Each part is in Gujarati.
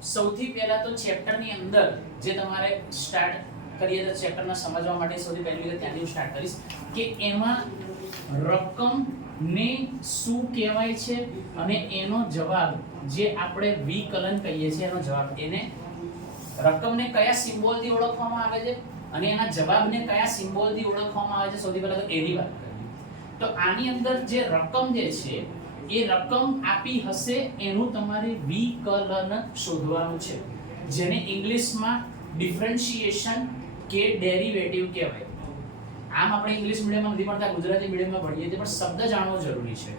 સૌથી પહેલા તો ચેપ્ટરની અંદર જે તમારે સ્ટાર્ટ કરીએ તો ચેપ્ટરને સમજવા માટે સૌથી પહેલી વખત ત્યાંથી હું સ્ટાર્ટ કરીશ કે એમાં રકમ ને શું કહેવાય છે અને એનો જવાબ જે આપણે વિકલન કહીએ છીએ એનો જવાબ એને રકમને કયા સિમ્બોલથી ઓળખવામાં આવે છે અને એના જવાબને કયા સિમ્બોલથી ઓળખવામાં આવે છે સૌથી પહેલા તો એની વાત કરીએ તો આની અંદર જે રકમ જે છે એ રકમ આપી હશે એનું તમારે વિકલન શોધવાનું છે જેને ઇંગ્લિશમાં ડિફરન્શિએશન કે ડેરિવેટિવ કહેવાય આમ આપણે ઇંગ્લિશ મીડિયમમાં નથી ભણતા ગુજરાતી મીડિયમમાં ભણીએ છીએ પણ શબ્દ જાણવો જરૂરી છે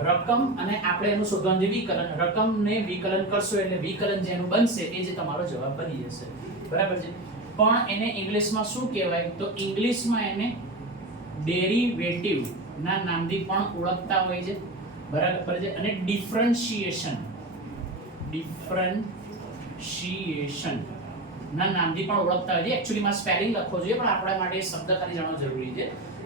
રકમ અને આપણે એનું શોધવાનું જે વિકલન રકમને વિકલન કરશો એટલે વિકલન જેનું બનશે એ જ તમારો જવાબ બની જશે બરાબર છે પણ એને ઇંગ્લિશમાં શું કહેવાય તો ઇંગ્લિશમાં એને ડેરિવેટિવ ના નામથી પણ ઓળખતા હોય છે બરાબર છે અને ડિફરન્શિએશન ના નામથી પણ ઓળખતા હોય છે એક્ચ્યુઅલી માં સ્પેલિંગ લખવો જોઈએ પણ આપણા માટે શબ્દ ખાલી જાણવો જરૂરી છે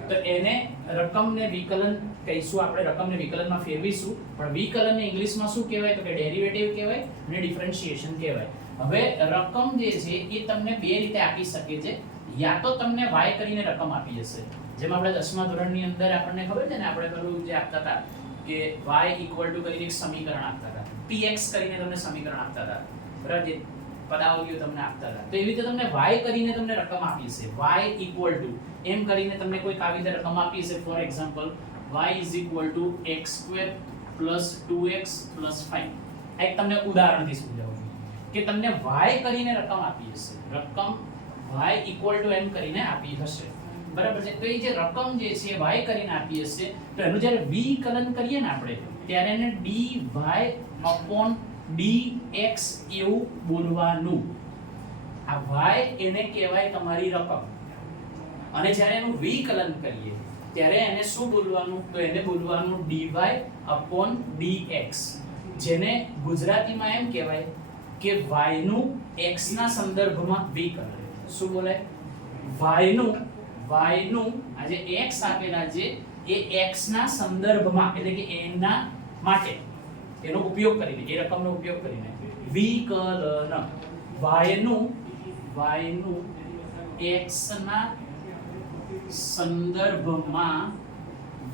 તો એને રકમને વિકલન કહીશું આપણે રકમને વિકલનમાં ફેરવીશું પણ વિકલનને ઇંગ્લિશમાં શું કહેવાય તો કે ડેરિવેટિવ કહેવાય અને ડિફરન્શિએશન કહેવાય હવે રકમ જે છે એ તમને બે રીતે આપી શકે છે યા તો તમને y કરીને રકમ આપી જશે જેમ આપણે 10મા ધોરણની અંદર આપણને ખબર છે ને આપણે પેલું જે આપતા હતા કે y કરીને એક સમીકરણ આપતા હતા px કરીને તમને સમીકરણ આપતા હતા બરાબર પદાવલીઓ તમને આપતા હતા તો એવી રીતે તમને y કરીને તમને રકમ આપી છે y એમ કરીને તમને કોઈક આવી રીતે રકમ આપી છે for example y x² + 2x + 5 એક તમને ઉદાહરણથી સમજાવું કે તમને y કરીને રકમ આપી હશે રકમ y એમ કરીને આપી હશે બરાબર છે તો એ જે રકમ જે છે y કરીને આપી હશે તો એનું જ્યારે વિકલન કરીએ ને આપણે ત્યારે એને dy/dx એવું બોલવાનું આ y એને કહેવાય તમારી રકમ અને જ્યારે એનું વિકલન કરીએ ત્યારે એને શું બોલવાનું તો એને બોલવાનું dy/dx જેને ગુજરાતીમાં એમ કહેવાય કે y નું x ના સંદર્ભમાં વિકલન શું બોલાય y નું આ જે x આપેલા છે એ x ના સંદર્ભમાં એટલે કે એના માટે એનો ઉપયોગ કરીને એ રકમનો ઉપયોગ કરીને વિકલન y નું x ના સંદર્ભમાં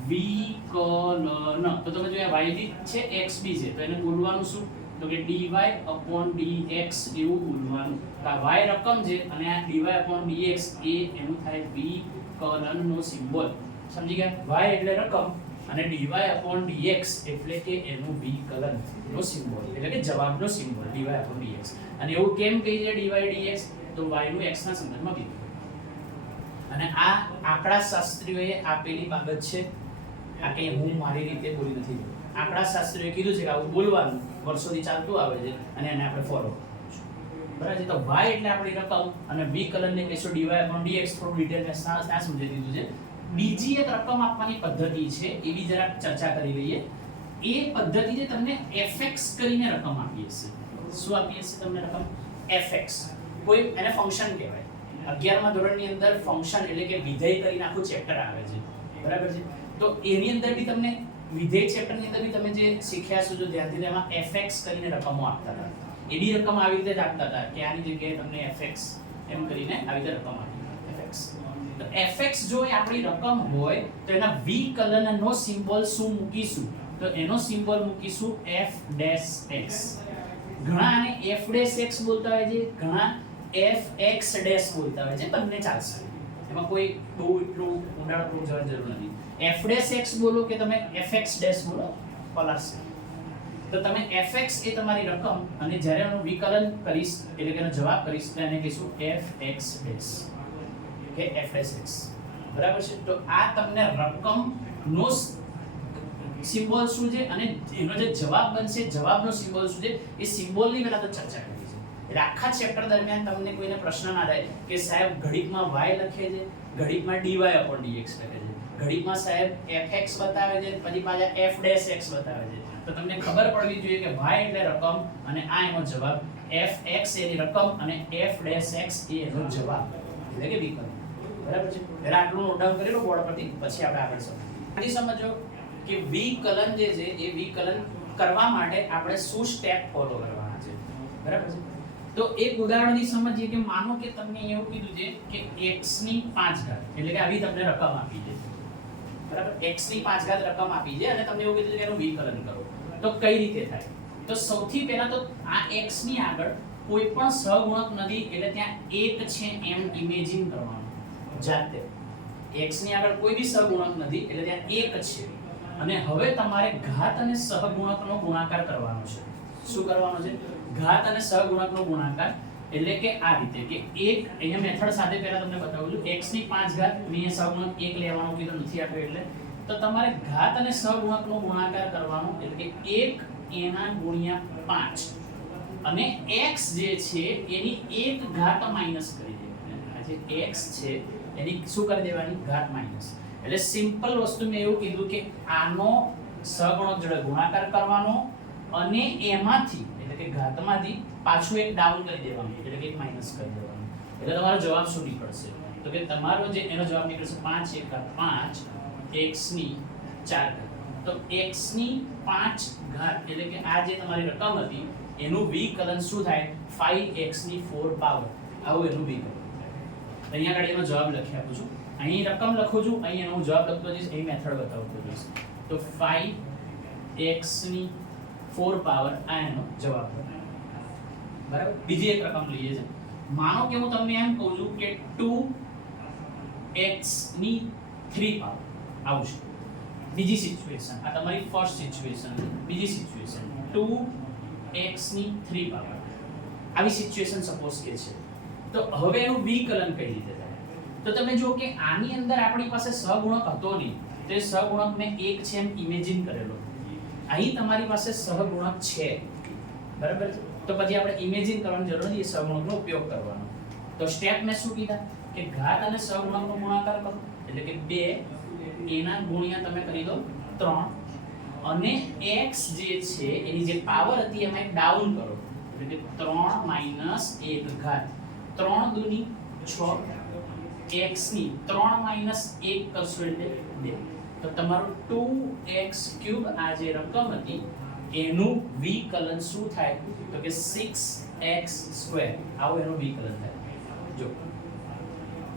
વિકલન તો તમે જો y ડી છે x ડી છે તો એને બોલવાનું શું તો કે dy/dx એવું બોલવાનું આ y રકમ છે અને આ dy/dx એ એનું થાય વિકલનનો સિમ્બોલ સમજી ગયા y એટલે રકમ અને dy/dx એટલે કે એનું વિકલન નો સિમ્બોલ એટલે કે જવાબનો સિમ્બોલ dy/dx અને એવું કેમ કહી છે dy/dx તો y નું x ના સંદર્ભમાં વિકલન અને આ આંકડા શાસ્ત્રીઓએ આપેલી બાબત છે આ કે હું મારી રીતે બોલી નથી આંકડા શાસ્ત્રીઓએ કીધું છે કે આવું બોલવાનું વર્ષોથી ચાલતું આવે છે અને એને આપણે ફોલો બરાબર છે તો y એટલે આપણી રકમ અને વિકલનને કહીશું dy/dx થોડું ડિટેલમાં ના સમજી દીધું છે બીજી એક રકમ આપવાની પદ્ધતિ છે એવી જરા ચર્ચા કરી લઈએ એ પદ્ધતિ છે તમને fx કરીને રકમ આપી હશે શું આપી હશે તમને રકમ fx કોઈ એને ફંક્શન કહેવાય 11મા ધોરણની અંદર ફંક્શન એટલે કે વિધેય કરીને આખું ચેપ્ટર આવે છે બરાબર છે તો એની અંદર બી તમને વિધેય ચેપ્ટરની અંદર બી તમે જે શીખ્યા છો જો ધ્યાનથી એમાં fx કરીને રકમો આપતા હતા એની રકમ આવી રીતે જ આપતા હતા કે આની જગ્યાએ તમને fx એમ કરીને આવી રીતે રકમ આપી fx તો fx જો એ આપણી રકમ હોય તો એના વિકલનનો સિમ્બોલ શું મૂકીશું તો એનો સિમ્બોલ મૂકીશું f'(x) ઘણા આને f'(x) બોલતા હોય છે ઘણા fx' બોલતા હોય છે તમને ચાલશે એમાં કોઈ બહુ એટલું ઊંડાણપૂર્વક જવાની જરૂર નથી f'(x) બોલો કે તમે fx' બોલો પલાશે તો તમે fx એ તમારી રકમ અને જ્યારે એનું વિકલન કરીશ એટલે કે એનો જવાબ કરીશ તો એને કહીશું fx' કે f'(x) બરાબર છે તો આ તમને રકમનો સિમ્બોલ શું છે અને એનો જે જવાબ બનશે જવાબનો સિમ્બોલ શું છે એ સિમ્બોલની પહેલા તો ચર્ચા કરી છે એટલે આખા ચેપ્ટર દરમિયાન તમને કોઈને પ્રશ્ન ના થાય કે સાહેબ ઘડીકમાં y લખે છે ઘડીકમાં dy/dx લખે છે ઘડીકમાં સાહેબ fx બતાવે છે પછી પાછા f'(x) બતાવે છે તો તમને ખબર પડવી જોઈએ કે y એટલે રકમ અને આ એનો જવાબ fx એની રકમ અને f'(x) એ એનો જવાબ એટલે કે વિકલન બરાબર છે પહેલા આટલું નોટ ડાઉન કરી લો બોર્ડ પરથી પછી આપણે આગળ સમજો કે વિકલન જે છે એ વિકલન કરવા માટે આપણે શું સ્ટેપ ફોલો કરવાના છે બરાબર છે. તો એક ઉદાહરણથી સમજીએ કે માનો કે તમને એવું કીધું છે કે x ની 5 ઘાત એટલે કે આવી તમને રકમ આપી છે, બરાબર, x ની 5 ઘાત રકમ આપી છે અને તમને એવું કીધું છે કે એનું વિકલન કરો. તો કઈ રીતે થાય? તો સૌથી પહેલા તો આ x ની આગળ કોઈ પણ સહગુણક નથી એટલે ત્યાં 1 છે એમ ઇમેજિન કરવાનું જાતે. x ની આગળ કોઈ બી સહગુણક નથી એટલે ત્યાં 1 છે અને હવે તમારે ઘાત અને સહગુણકનો ગુણાકાર કરવાનો છે. શું કરવાનો છે? ઘાત અને સહગુણકનો ગુણાકાર. એટલે કે આ રીતે કે 1 અહીંયા મેથડ સાથે પહેલા તમને બતાવું છું. x ની 5 ઘાત મેં સહગુણક 1 લેવાનો કીધું નથી આપ્યો એટલે તો તમારે ઘાત અને સહગુણકનો ગુણાકાર કરવાનો એટલે કે 1 એના ગુણ્યા 5 અને x જે છે એની 1 ઘાત માઈનસ કરી દેવાની. આ જે x છે એની શું કરી દેવાની? ઘાત માઈનસ. એટલે સિમ્પલ વસ્તુ મેં એવું કીધું કે આનો સહગુણક જોડે ગુણાકાર કરવાનો અને એમાંથી એટલે કે ઘાતમાંથી પાછું એક ડાઉન કરી દેવાનું એટલે કે એક માઈનસ કરી દેવાનું. એટલે તમારો જવાબ શું નીકળશે? તો કે તમારો જે એનો જવાબ નીકળશે 5 * 5 x ની 4 ઘાત. તો x ની 5 ઘાત એટલે કે આ જે તમારી રકમ હતી એનું વિકલન શું થાય? 5x ની 4 પાવર. આવું એનું વિકલન. અહીંયા આગળ એનો જવાબ લખી આપું છું. અહીં રકમ લખું છું, અહીં એનો જવાબ લખતો જઈશ, અહીં મેથડ બતાવતો જઈશ. તો 5x ની 4 પાવર આ એનો જવાબ. બરાબર. બીજી એક રકમ લઈએ છે. માનો કે હું તમને એમ કહું છું કે 2x ની 3 પાવર આવું છે. બીજી સિચ્યુએશન, આ તમારી ફર્સ્ટ સિચ્યુએશન. બીજી સિચ્યુએશન 2x ની 3 પાવર આવી સિચ્યુએશન સપોઝ કે છે. તો હવે એનું વિકલન કઈ રીતે થાય? તો તમે જો કે આની અંદર આપણી પાસે સહગુણક હતો નહીં તો એ સહગુણક મેં 1 છે એમ ઇમેજિન કરેલો. અહીં તમારી પાસે સહગુણક છે, બરાબર છે. તો પછી આપણે ઇમેજિન કરવાની જરૂર નથી, એ સહગુણકનો ઉપયોગ કરવાનો. તો સ્ટેપ મેં શું કીધા કે ઘાત અને સહગુણકનો ગુણાકાર કરો એટલે કે 2 એના ગુણ્યા તમે કરી દો 3 અને x જે છે એની જે પાવર હતી એમાં એક ડાઉન કરો એટલે કે 3 - 1 ઘાત. 3 દુની 6 x ની 3 - 1 કરશો એટલે 2. તો તમારું 2x³ આ જે રકમ હતી એનું વિકલન શું થાય? તો કે 6x². આવું એનું વિકલન થાય. જો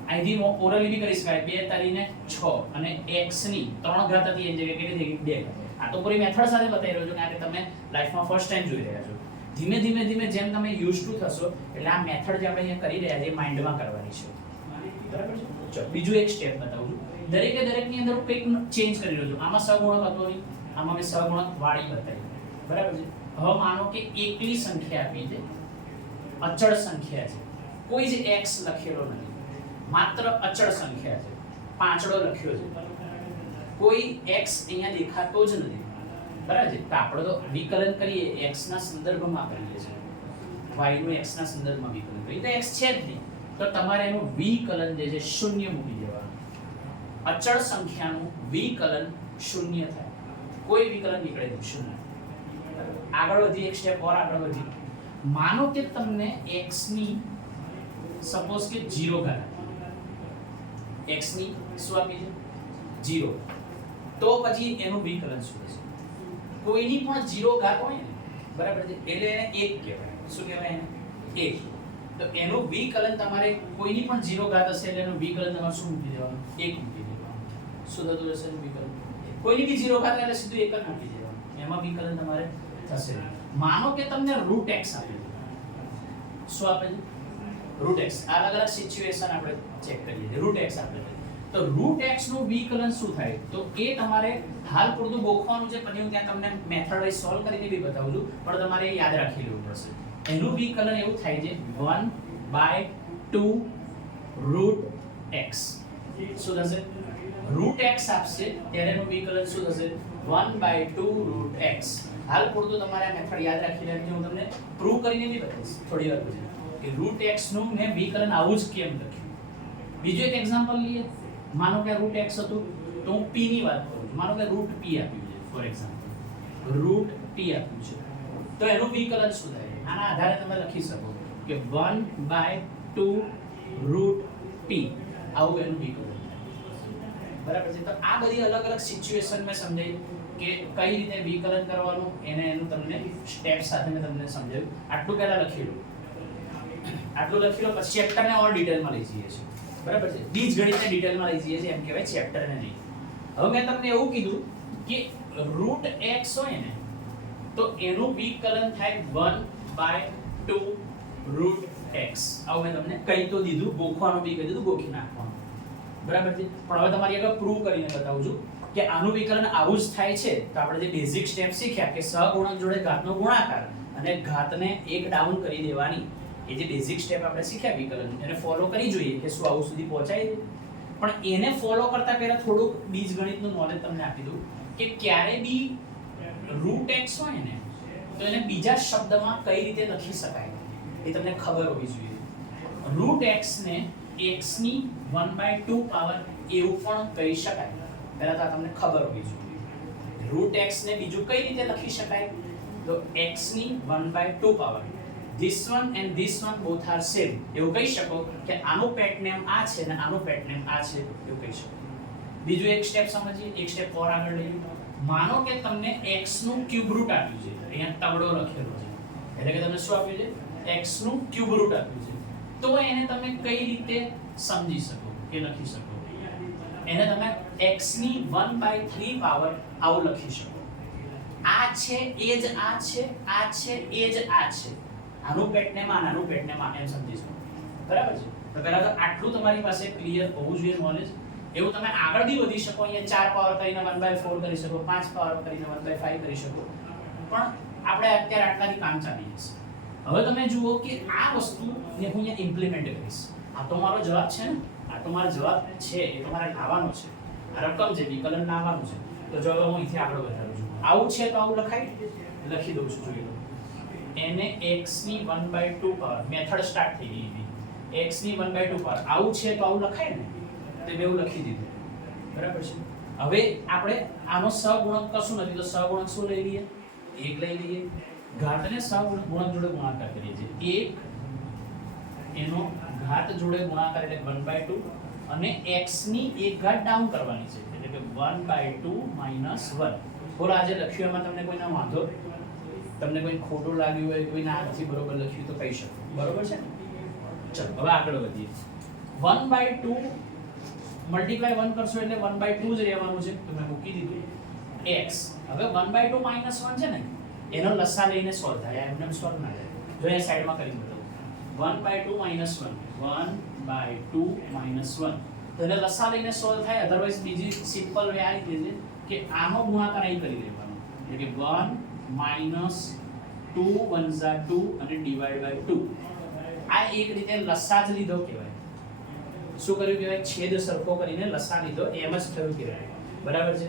અહીંથી ઓરલી બી કરી શકાય. 2 તારીને 6 અને x ની 3 ઘાત હતી એની જગ્યાએ કેટલી થઈ ગઈ? 2. આ તો પૂરી મેથડ સાથે બતાવી રહ્યો છું કારણ કે તમે લાઈફમાં ફર્સ્ટ ટાઈમ જોઈ રહ્યા છો. ધીમે ધીમે જેમ તમે યુઝ ટુ થશો એટલે આ મેથડ જે આપણે અહીંયા કરી રહ્યા છે એ માઇન્ડમાં કરવાની છે. બરાબર છે. ચલો બીજું એક સ્ટેપ બતાવું છું. દરેકની અંદર હું કંઈક ચેન્જ કરી રહ્યો છું. આમાં સહગુણક હતો નહીં, આમાં મેં સહગુણક વાળી બતાવી. બરાબર છે. હવે માનો કે એકલી સંખ્યા આપી છે, અચળ સંખ્યા છે, કોઈ જ x લખેલો નથી, માત્ર અચળ સંખ્યા છે, પાંચડો લખ્યો છે, કોઈ x અહીંયા દેખાતો જ નથી. બરાબર છે. તો આપણે તો વિકલન કરીએ x ના સંદર્ભમાં કરીએ છીએ, y નું x ના સંદર્ભમાં વિકલન કરીએ તો x છે જ નહીં. તો તમારે એનું વિકલન જે છે શૂન્ય મૂકી દેવાનું. અચળ સંખ્યાનું વિકલન શૂન્ય થાય. કોઈ વિકલન નીકળે નહીં, શૂન્ય. આગળ વધી એક સ્ટેપ ઓર આગળ વધી. માનો કે તમને x ની સપોઝ કે 0 ઘાત x ની શું આપી છે? 0. તો પછી એનું વિકલન શું થશે? કોઈની પણ 0 ઘાત હોય ને, બરાબર છે, એટલે એને 1 કહેવાય. શું કહેવાય એને? 1. તો એનું વિકલન તમારે કોઈની પણ 0 ઘાત હશે એટલે એનું વિકલન તમારે શું મૂકી દેવાનું? 1 મૂકી દેવાનું. શું થતું રહેશે એનું વિકલન? કોઈની બી 0 ઘાત એટલે સીધું 1 જ મૂકી દેવાનું. એમાં વિકલન તમારે થશે. માનો કે તમને √x આપે છે. શું આપે છે? √x. અલગ સિચ્યુએશન આપણે ચેક કરીએ. √x આપે છે. તો √x નું વિકલન શું થાય? તો એ તમારે હાલ પૂરતું ગોખવાનું છે, પછી હું ત્યાં તમને મેથડ વાઇઝ સોલ્વ કરીને બી બતાવું છું, પણ તમારે યાદ રાખી લેવું પડશે. એનું વિકલન એવું થાય છે 1/2 √x. શું થશે? √x આપશે ત્યારે એનું વિકલન શું થશે? 1/2 √x. હાલ પૂરતું તમારે આ મેથડ યાદ રાખી લેવાની. હું તમને પ્રૂવ કરીને બી બતાવીશ થોડી વાર પછી કે √x નું મેં વિકલન આવું જ કેમ લખ્યું. બીજું એક એક્ઝામ્પલ લઈએ. માનો કે √x હતું તો હું p ની વાત કરું છું. માનો કે √p આપ્યું છે ફોર એક્ઝામ્પલ, √p આપ્યું છે તો એનું વિકલન શું થાય? આના આધારે તમે લખી શકો કે 1/2 √p. આવું એનું વિકલન થાય. બરાબર છે. તો આ બધી અલગ સિચ્યુએશન મેં સમજાવી કે કઈ રીતે વિકલન કરવાનું એને એનું તમને સ્ટેપ સાથે મેં તમને સમજાવ્યું. આટલું પહેલા લખી લો, આટલું લખી લો, પછી ચેપ્ટરને ઓર ડિટેલમાં લઈ જઈએ છીએ. બરાબર છે, બીજગણિતને ડિટેલમાં લઈ જઈએ છીએ એમ કહેવાય, ચેપ્ટરને નહીં. હવે મેં તમને એવું કીધું કે રૂટ x હોય ને તો એનું વિકલન થાય 1/2 રૂટ x. આવું મેં તમને કહી તો દીધું, ગોખવાનું બી કહી દીધું, ગોખી નાખવાનું. બરાબર છે, પણ હવે તમારી આગળ પ્રૂવ કરીને બતાવું છું કે આનું વિકલન આવું જ થાય છે. તો આપણે જે બેઝિક સ્ટેપ શીખ્યા કે સહગુણક જોડે ઘાતનો ગુણાકાર અને ઘાતને એક ડાઉન કરી દેવાની, એ જે બેઝિક સ્ટેપ આપણે શીખ્યા વિકલન, એને ફોલો કરી જોઈએ કે શું આવું સુધી પહોંચાય છે. પણ એને ફોલો કરતા પહેલા થોડુંક બીજગણિતનું નોલેજ તમને આપી દઉં કે ક્યારે બી રૂટ x હોય ને તો એને બીજા શબ્દમાં કઈ રીતે લખી શકાય એ તમને ખબર હોવી જોઈએ. રૂટ x ને x ની 1/2 પાવર એવું પણ કહી શકાય. પહેલા તો આ તમને ખબર હોવી જોઈએ. રૂટ x ને બીજું કઈ રીતે લખી શકાય તો x ની 1/2 power, this one and this one both are same, એવું કહી શકો કે આનું પેટ નેમ આ છે અને આનું પેટ નેમ આ છે, એવું કહી શકો. બીજું એક સ્ટેપ સમજીએ, એક સ્ટેપ ઓર આગળ લઈએ. માનો કે તમને x નું ક્યુબ રૂટ આપ્યું છે, અહીંયા તગડો લખેલો છે, એટલે કે તમને શું આપ્યું છે, x નું ક્યુબ રૂટ આપ્યું છે. તો એને તમે કઈ રીતે સમજી શકો કે લખી શકો, એને તમે x ની 1/3 પાવર આવું લખી શકો. આ છે એ જ આ છે, આ છે એ જ આ છે, આનું પેટ નેમ આ, આનું પેટ નેમ આ, એમ સમજી શકો. બરાબર છે, તો પહેલા તો આટલું તમારી પાસે ક્લિયર હોવું જોઈએ નોલેજ. એવું તમે આગળ બી વધી શકો, અહીંયા 4 પાવર કરીને 1/4 કરી શકો, 5 પાવર કરીને 1/5 કરી શકો, પણ આપણે અત્યારે આટલાથી કામ ચાલી જશે. હવે તમે જુઓ કે આ વસ્તુને હું અહીંયા ઇમ્પ્લિમેન્ટ કરીશ. આ તો મારો જવાબ છે ને, આ તો મારો જવાબ છે, એ તો મારે લાવવાનો છે. આ રકમ છે, વિકલન લાવવાનું છે. તો જો હું અહીંથી આગળ વધારું છું, આવું છે તો આવું લખાય, લખી દઉં છું. જોઈ લો, એને x ની 1/2 પાવર, મેથડ સ્ટાર્ટ થઈ ગઈ હતી, x ની 1/2 પાવર આવું છે તો આવું લખાય ને, તે બેઉ લખી દીધું. બરાબર છે. હવે આપણે આનો સહગુણક કશું નથી, તો સહગુણક શું લઈ લઈએ, 1 લઈ લઈએ. ઘાતને સહગુણક જોડે ગુણાકાર કરીએ છીએ, 1 એનો ઘાત જોડે ગુણાકાર એટલે 1/2 અને x ની એક ઘાત ડાઉન કરવાની છે, એટલે કે 1/2 - 1. બોલો આજે લખ્યું એમાં તમને કોઈનો વાંધો, તમને કોઈ ખોટું લાગ્યું હોય, કોઈ ના નથી બરોબર લખ્યું તો કહી શકો. બરોબર છે ને? ચલો હવે આગળ વધીએ. 1/2 મલ્ટીપ્લાય 1 કરશો એટલે 1/2 જ રહેવાનું છે, તો મેં મૂકી દીધું x. હવે 1/2 - 1 છે ને, એનો લસા લઈને સોલ્વ થાય, એમને સોલ્વ ના થાય. જો એ સાઈડમાં કરી બતાવું, 1/2 - 1, 1/2 - 1, તો એને લસા લઈને સોલ્વ થાય. અધરવાઇઝ બીજી સિમ્પલ વે આ રીતે છે કે આનો ગુણાકાર અહીં કરી દેવાનો, એટલે કે 1 - 2 1 * 2 અને ડિવાઇડ બાય 2. આ એક રીતે લસા જ લીધો કહેવાય. શું કર્યું કહેવાય, છેદ સરખો કરીને લસા લીધો, એમ જ થયું કહેવાય. બરાબર છે.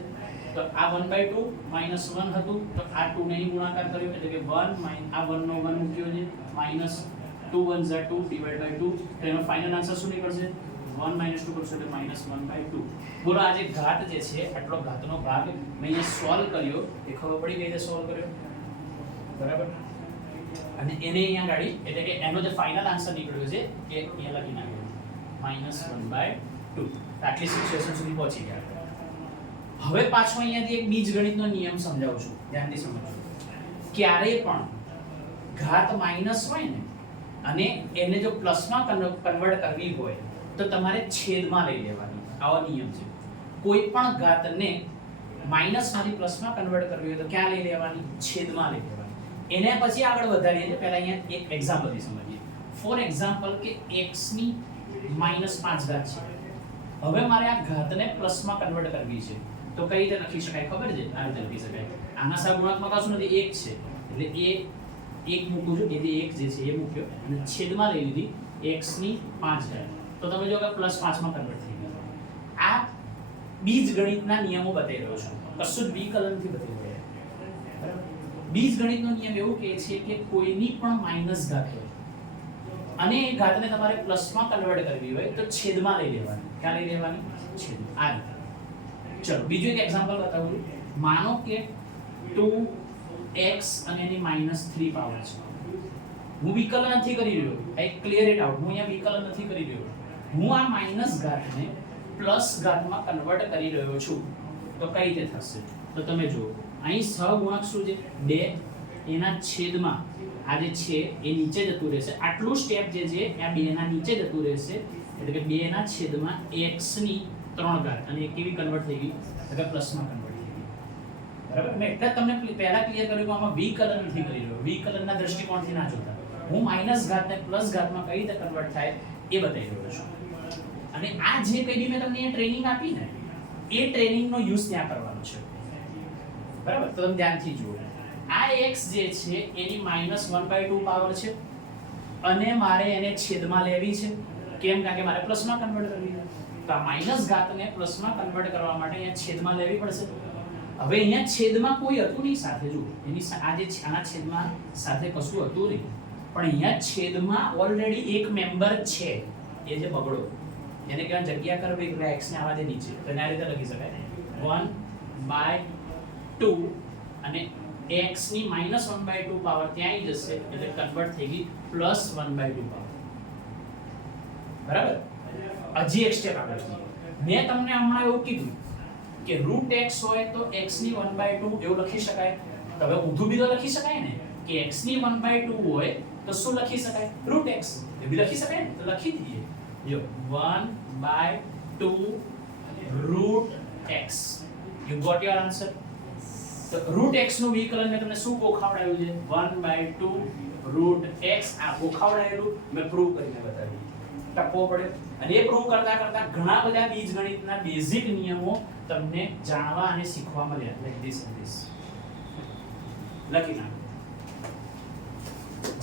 તો આ 1/2 - 1 હતું, તો આ 2 ને ગુણાકાર કર્યો એટલે કે 1 આ 1 નો 1 મૂક્યો છે, -2 1 * 2 ડિવાઇડ બાય 2. તો એનો ફાઇનલ આન્સર શું નીકળશે, 1 - 2 કરશો એટલે -1/2. બોલો આ જે ઘાત જે છે, આટલો ઘાતનો ભાગ મેં અહીંયા સોલ્વ કર્યો, એ ખબર પડી કઈ રીતે સોલ્વ કર્યો. બરાબર. અને એને અહીંયા ગાડી એટલે કે એનો જે ફાઇનલ આન્સર નીકળ્યો છે એ અહીંયા લખી નાખ્યો, -1/2. આટલી સિચ્યુએશન સુધી પહોંચી ગયા. હવે પાછો અહીંયાથી એક બીજગણિતનો નિયમ સમજાવું છું, ધ્યાનથી સમજજો. ક્યારે પણ ઘાત માઈનસ હોય ને અને એને જો પ્લસમાં કન્વર્ટ કરવી હોય તો તમારે છેદમાં લઈ લેવાની. આવો નિયમ છે. કોઈ પણ ઘાતને માઈનસમાંથી પ્લસમાં કન્વર્ટ કરવી હોય તો ક્યાં લઈ લેવાની, છેદમાં લઈ લેવાની. એને પછી આગળ વધારીએ છીએ. પહેલા અહીંયા એક એક્ઝામ્પલથી સમજીએ. ફોર એક્ઝામ્પલ કે x ની -5 ઘાત છે. હવે મારે આ ઘાતને પ્લસમાં કન્વર્ટ કરવી છે, તો કઈ રીતે લખી શકાય ખબર છે? આ રીતે લખી શકાય. આના સહગુણકમાં કશું નથી, 1 છે એટલે એક મૂકું છું, એટલે 1 જે છે એ મૂક્યો અને છેદમાં લઈ લીધી x ની 5 ઘાત. તો તમે જો કે +5 માં કન્વર્ટ થઈ ગયું. આ બીજગણિતના નિયમો બતાવી રહ્યો છું, કશું જ વિકલનથી બતાવી રહ્યો. બરાબર. બીજગણિતનો નિયમ એવું કહે છે કે કોઈની પણ માઈનસ ઘાત હોય અને એ ઘાતને તમારે પ્લસમાં કન્વર્ટ કરવી હોય તો છેદમાં લઈ લેવાની. ક્યાં લઈ લેવાની? છેદમાં. આ રીતે. ચલો બીજું એક એક્ઝામ્પલ બતાવું. માનો કે 2x અને એની -3 પાવર છે. હું વિકલન નથી કરી રહ્યો, આઈ ક્લિયર ઇટ આઉટ. હું અહીંયા વિકલન નથી કરી રહ્યો, હું આ માઈનસ ઘાતને પ્લસ ઘાતમાં કન્વર્ટ કરી રહ્યો છું. તો કઈ રીતે થશે? તો તમે જુઓ અહીં સહગુણક શું છે 2, એના છેદમાં આ જે છે એ નીચે જતું રહેશે, આટલું સ્ટેપ જે છે આ 2 ના નીચે જતું રહેશે, એટલે કે 2 ના છેદમાં x ની 3 ઘાત, અને એ કેવી કન્વર્ટ થઈ ગઈ એટલે પ્લસમાં કન્વર્ટ થઈ ગઈ, બરાબર. મેં એટલે તમને પહેલા ક્લિયર કર્યું કે આમાં વિકલન નથી કરી રહ્યો, વિકલનના દ્રષ્ટિકોણથી ના જોતા, હું માઈનસ ઘાત ને પ્લસ ઘાતમાં કઈ રીતે કન્વર્ટ થાય એ બતાવી રહ્યો છું. અને આ જે કઈ મેં તમને ટ્રેનિંગ આપી ને એ ટ્રેનિંગનો યુઝ ત્યાં કરવાનો છે, બરાબર. તો તમે ધ્યાનથી જુઓ, આ x જે છે એની -1/2 પાવર છે, અને મારે એને છેદમાં લેવી છે, કેમ? કારણ કે મારે પ્લસમાં કન્વર્ટ કરવી છે. તો આ માઈનસ ઘાતને પ્લસમાં કન્વર્ટ કરવા માટે અહીંયા છેદમાં લેવી પડશે. હવે અહીંયા છેદમાં કોઈ હતું નહીં સાથે, જુઓ એની આ જે આના છેદમાં સાથે કશું હતું નહીં, પણ અહીંયા છેદમાં ઓલરેડી એક મેમ્બર છે, એ જે બગડો એને કહેવાય જગ્યા કરવી, એટલે x ને આવા દે નીચે, તો આ રીતે લખી શકાય 1/2, અને x ની -1/2 પાવર ત્યાં આવી જશે, એટલે કન્વર્ટ થઈ ગઈ +1/2 પાવર, બરાબર. હજી એક સ્ટેપ આગળ મેં તમને હમણાં એવું કીધું કે √x હોય તો x ની 1/2 એવું લખી શકાય. તો હવે ઊંધું બી તો લખી શકાય ને કે x ની 1/2 હોય તો શું લખી શકાય? √x એ બી લખી શકાય ને, તો લખી દઈએ. જો 1/2 √x, you got your answer. તો √x નું વિકલન મેં તમને શું ગોખાવડાવ્યું છે? 1/2 √x. આ ગોખાવડાયેલું મેં પ્રૂવ કરીને બતાવ્યું, ટપવો પડે. અને એ પ્રૂવ કરતા કરતા ઘણા બધા બીજગણિતના બેઝિક નિયમો તમને જાણવા અને શીખવા મળ્યા. લાઈક ધીસ એન્ડ ધીસ લખી નાખો.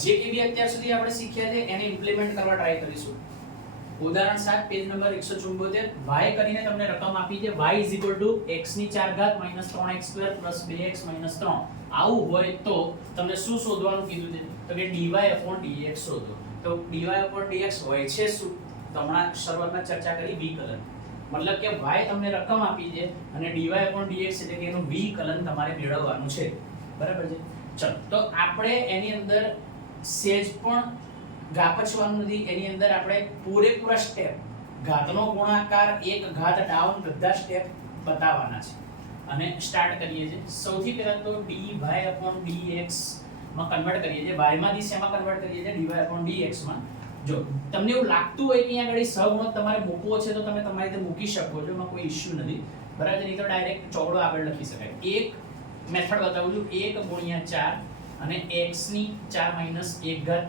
જે કે બી અત્યાર સુધી આપણે શીખ્યા છે એને ઇમ્પ્લિમેન્ટ કરવા ટ્રાય કરીશું. ઉદાહરણ 7 પેજ નંબર 174, y કરીને તમને રકમ આપી છે, y x ની 4 ઘાત -3x² + 2x - 3. આવું હોય તો તમને શું શોધવાનું કીધું છે? તો કે dy/dx શોધો. તો dy/dx હોય છે શું? તો હમણાં શરૂઆતમાં ચર્ચા કરી વિકલન, મતલબ કે y તમને રકમ આપી છે અને dy/dx એટલે કે એનું વિકલન તમારે મેળવવાનું છે, બરાબર છે. ચલો, તો આપણે એની અંદર સેજ પણ ગાપચવાનું નથી, એની અંદર આપણે પૂરેપૂરા સ્ટેપ, ઘાતનો ગુણાકાર, એક ઘાત ડાઉન, બધા સ્ટેપ બતાવવાના છે. અને સ્ટાર્ટ કરીએ છીએ. સૌથી પહેલા તો dy/dx માં કન્વર્ટ કરીએ છીએ, y માંથી શેમાં કન્વર્ટ કરીએ છીએ? dy/dx માં. જો તમને એવું લાગતું હોય કે અહીંયા આગળ સહગુણક તમારે મૂકવો છે તો તમે તમારી રીતે મૂકી શકો છો, એમાં કોઈ ઇશ્યુ નથી, બરાબર. નહીં તો ડાયરેક્ટ ચોગડો આગળ લખી શકાય. એક મેથડ બતાવું છું, 1/4 અને x ની 4 - 1 ઘાત.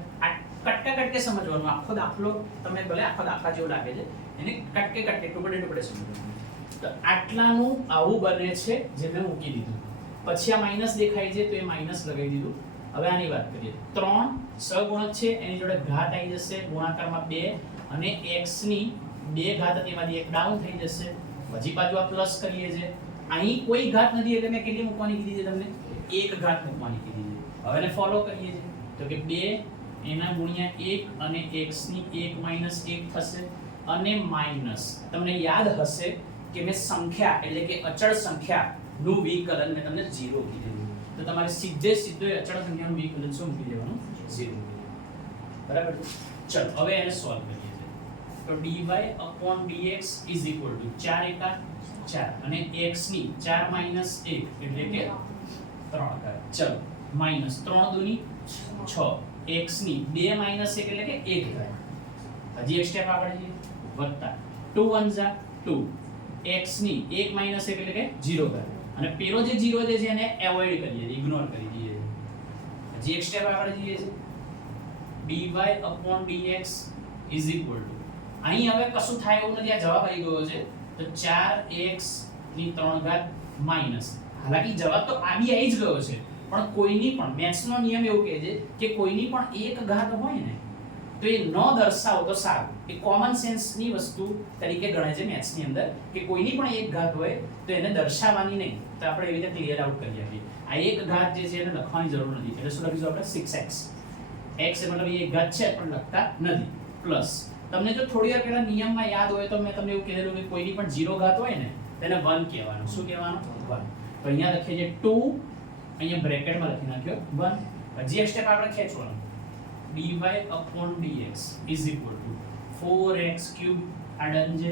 કટકે કટકે સમજવાનું, આખો દાખલો તમે ભલે આખો દાખલા જેવો લાગે છે, એને કટકે કટકે ટુકડે ટુકડે સમજવાનું. તો આટલાનું આવું બને છે જે મેં મૂકી દીધું. પછી આ માઈનસ દેખાય છે તો એ માઈનસ લગાવી દીધું. હવે આની વાત કરીએ. 3 સહગુણક છે, એની જોડે ઘાત આવી જશે, ગુણાકારમાં 2, અને x ની 2 ઘાત હતી એમાંથી એક ડાઉન થઈ જશે. હજી બાજુ આ પ્લસ કરીએ છે, અહીં કોઈ ઘાત નથી એટલે મેં કેટલી મૂકવાની કીધી છે તમને? 1 ઘાત મૂકવાની કીધી છે. હવે એને ફોલો કરીએ છે તો કે 2 એના ગુણ્યા 1 અને x ની 1 - 1 થશે, અને માઈનસ તમને યાદ હશે કે મેં સંખ્યા એટલે કે અચળ સંખ્યાનું વિકલન મેં તમને 0 કીધું. તો તમારે સીધે અચળ સંખ્યાનું વિકલન શું મૂકી દેવાનું? 0. બરાબર. ચલો હવે એને સોલ્વ કરીએ છીએ. તો dy/dx = 4 * 4 અને x ની 4 - 1 એટલે કે 3 ઘાત. ચલો -3 દુની 6, x ની 2 - 1 એટલે કે 1 ઘાત. હજી એક સ્ટેપ આગળ જઈએ, વત્તા 2 * 1 = 2, x ની 1 - 1 એટલે કે 0 ઘાત. અને પેલો જે 0 છે એને એવોઇડ કરીએ, ઇગ્નોર કરી દઈએ. હજી એક સ્ટેપ આગળ જઈએ છે, dy/dx = અહીં હવે કશું થાય એવું નથી, આ જવાબ આવી ગયો છે. તો 4x ની 3 ઘાત માઈનસ, હાલાકી જવાબ તો આ બી આવી જ ગયો છે, પણ કોઈની પણ મેથ્સનો નિયમ એવું કહે છે કે કોઈની પણ એક ઘાત હોય ને તો એ ન દર્શાવો તો સારું. એ કોમન સેન્સની વસ્તુ તરીકે ગણાય છે મેથ્સની અંદર કે કોઈની પણ એક ઘાત હોય તો એને દર્શાવવાની નહીં. તો આપણે એવી રીતે ક્લિયર આઉટ કરી આપીએ. આ એક ઘાત જે છે એને લખવાની જરૂર નથી, એટલે શું લખીશું આપણે? 6x. x એ મતલબ એક ઘાત છે પણ લખતા નથી. પ્લસ તમને જો થોડી વાર પહેલા નિયમમાં યાદ હોય તો મેં તમને એવું કહેલું કે કોઈની પણ 0 ઘાત હોય ને તેને 1 કહેવાનું. શું કહેવાનું? 1. તો અહીંયા લખીએ છે 2, અહીંયા બ્રેકેટમાં લખી નાખ્યો 1. હજી એક સ્ટેપ આપણે ખેંચવાનો, dy/dx = 4x³ આ ડન છે,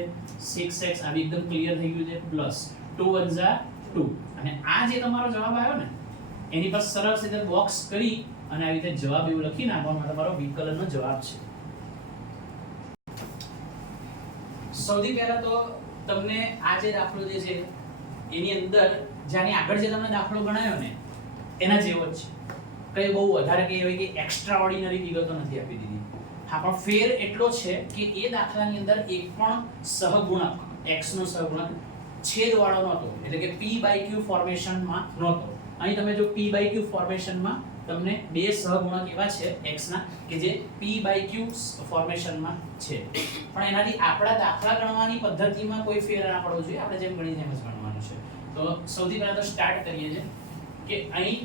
6x આ એકદમ ક્લિયર થઈ ગયું છે, પ્લસ 2 * 1 = 2 અને આ જે તમારો જવાબ આવ્યો ને એની પર સરસ રીતે બોક્સ કરી અને આવી રીતે જવાબ એવું લખી નાખવાનો તમારો વિકલનનો જવાબ છે. સૌથી પહેલા તો તમને આ જે દાખલો જે છે એની અંદર જાની આગળ જે તમને દાખલો ગણાયો ને એના જેવો જ છે. કઈ બહુ વધારે કે એવી કે એક્સ્ટ્રા ઓર્ડિનરી વિગતો નથી આપી દીધી. હા, પણ ફેર એટલો છે કે એ દાખલાની અંદર એક પણ સહગુણક x નો સહગુણક છેદવાળો નહોતો, એટલે કે p/q ફોર્મેશનમાં નહોતો. અહીં તમે જો p/q ફોર્મેશનમાં તમને બે સહગુણક એવા છે x ના કે જે p/q ફોર્મેશનમાં છે, પણ એનાથી આપણા દાખલા ગણવાની પદ્ધતિમાં કોઈ ફેર ના પડવો જોઈએ. આપણે જેમ ગણીએ તેમ જ ગણવાનું છે. તો સૌથી પહેલા તો સ્ટાર્ટ કરીએ છે કે અહીં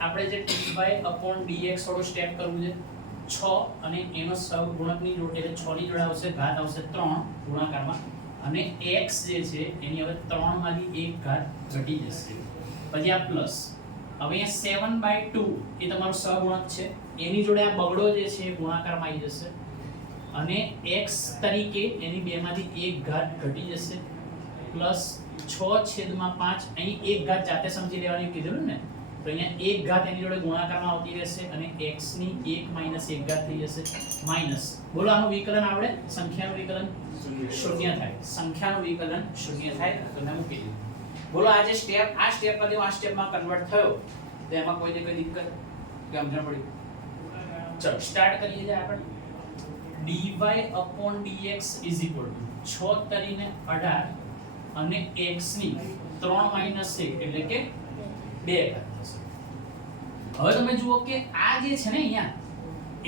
આપણે જે dy/dx વાળો સ્ટેપ કરવું છે 6 અને એનો સહગુણકની જોડે એટલે 6 ની જોડે આવશે ઘાત આવશે 3 ગુણાકારમાં અને x જે છે એની હવે 3 માંથી 1 ઘાત ઘટી જશે. પછી આ પ્લસ હવે અહીંયા 7/2 એ તમારો સહગુણક છે, એની જોડે આ બગડો જે છે એ ગુણાકારમાં આવી જશે અને x તરીકે એની બે માંથી 1 ઘાત ઘટી જશે પ્લસ 6/5 અહીં 1 ઘાત જાતે સમજી લેવાની કીધું ને, તો અહીંયા 1 ઘાત એની જોડે ગુણાકારમાં આવતી રહેશે અને x ની 1 - 1 ઘાત થઈ જશે માઈનસ. બોલો આનું વિકલન આપણે સંખ્યાનું વિકલન 0 થાય. સંખ્યાનું વિકલન 0 થાય તો મેં મૂકી દીધું. બોલો આ જે સ્ટેપ આ સ્ટેપ પરથી આ સ્ટેપમાં કન્વર્ટ થયો તો એમાં કોઈ દિક્કત કે સમજણ પડી? ચલો સ્ટાર્ટ કરીએ છીએ આપણે. dy/dx = 6 તરીને 18 અને x ની 3 - 1 એટલે કે 2 ઘાત થશે. હવે તમે જુઓ કે આ જે છે ને અહીંયા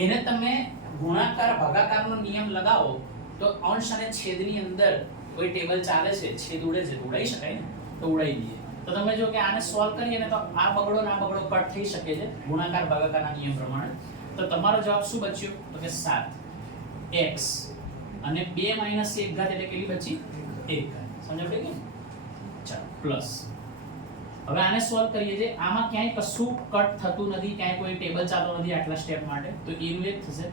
એને તમે ગુણાકાર ભાગાકારનો નિયમ લગાવો તો અંશ અને છેદની અંદર કોઈ ટેબલ ચાલે છે, છેદ ઉડે છે, ઉડાઈ શકાય ને, તો ઉડાઈ દઈએ. તો તમે જો કે આને સોલ્વ કરીએ ને તો આ બગડો ના બગડો કટ થઈ શકે છે ગુણાકાર ભાગાકારના નિયમ પ્રમાણે. તો તમારો જવાબ શું બચ્યો? તો કે 7x અને 2 - 1 ઘાત એટલે કેટલી બચી? 1 ઘાત. સમજ પડી ગઈ? ચાલો પ્લસ. હવે આને સોલ્વ કરીએ છે. આમાં ક્યાંય કશું કટ થતું નથી, ક્યાંય કોઈ ટેબલ ચાલતો નથી આટલા સ્ટેપ માટે. તો એનું એક થશે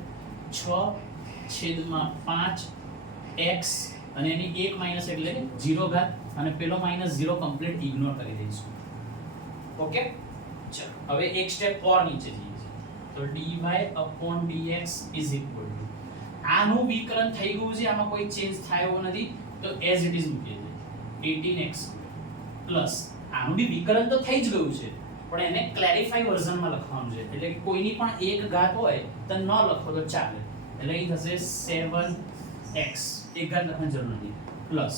6/5x અને એની 1 માઈનસ એટલે 0 ઘાત અને પેલો -0 કમ્પ્લીટ ઇગ્નોર કરી દઈશું. ઓકે, ચલો હવે એક સ્ટેપ ઓર નીચે જઈએ છીએ. તો dy/dx = આનું વિકલન થઈ ગયું છે, આમાં કોઈ ચેન્જ થયો નથી તો એઝ ઇટ ઇઝ મૂકીએ છીએ 18x પ્લસ આનું બી વિકલન તો થઈ જ ગયું છે પણ એને ક્લેરિફાઈ વર્ઝનમાં લખવાનું છે, એટલે કે કોઈની પણ એક ઘાત હોય તો ન લખો તો ચાલે. એટલે એ થશે 7x એક ઘાત લખવાની જરૂર નથી પ્લસ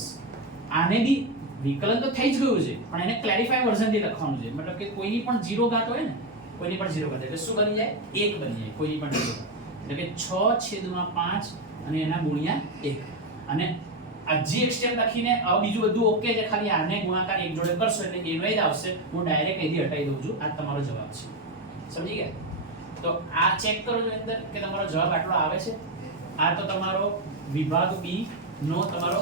આને બી વિકલન તો થઈ જ ગયું છે પણ એને ક્લેરિફાઈ વર્ઝનથી લખવાનું છે. મતલબ કે કોઈની પણ 0 ઘાત હોય ને, કોઈની પણ 0 ઘાત એટલે શું બની જાય? 1 બની જાય કોઈની પણ 0 ઘાત. એટલે કે 6/5 અને એના ગુણ્યા 1 અને હજી એક સ્ટેપ લખીને હવે બીજું બધું ઓકે છે, ખાલી આને ગુણાકાર એક જોડે કરશો એટલે એનો જ આવશે. હું ડાયરેક્ટ અહીંથી હટાવી દઉં છું. આ તમારો જવાબ છે. સમજી ગયા? તો આ ચેક કરો જો અંદર કે તમારો જવાબ આટલો આવે છે. આ તો તમારો વિભાગ બી નો તમારો